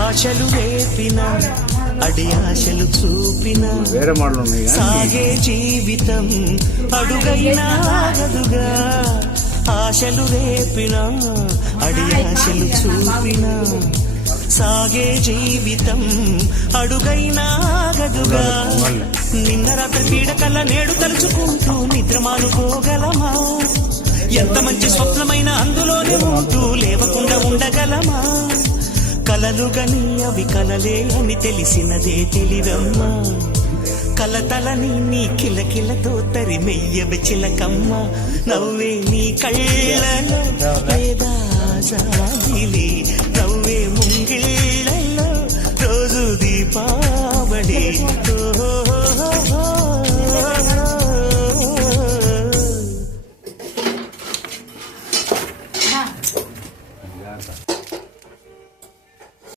ఆశలు రేపిన అడి ఆశలు చూపిన సాగే జీవితం అడుగైనా ఆగదుగా. ఆశలు రేపిన అడి ఆశలు చూపిన సాగే జీవితం అడుగైనా ఆగదుగా. నిన్న రాత్రి పీడకల నేడు తలుచుకుంటూ నిద్రమానుకోగలమా? ఎంత మంచి స్వప్నమైన అందులోనే ఉంటూ లేవకుండా ఉండగలమా? కలలుగని అవి కలలే అని తెలిసినదే తెలివమ్మా. కలతలని నీ కిలకిలతో తరిమెయ్యవి చిలకమ్మ. నవ్వే నీ కళ్ళలో లేదా జాబిలి, నవ్వే ముంగిళ్ళ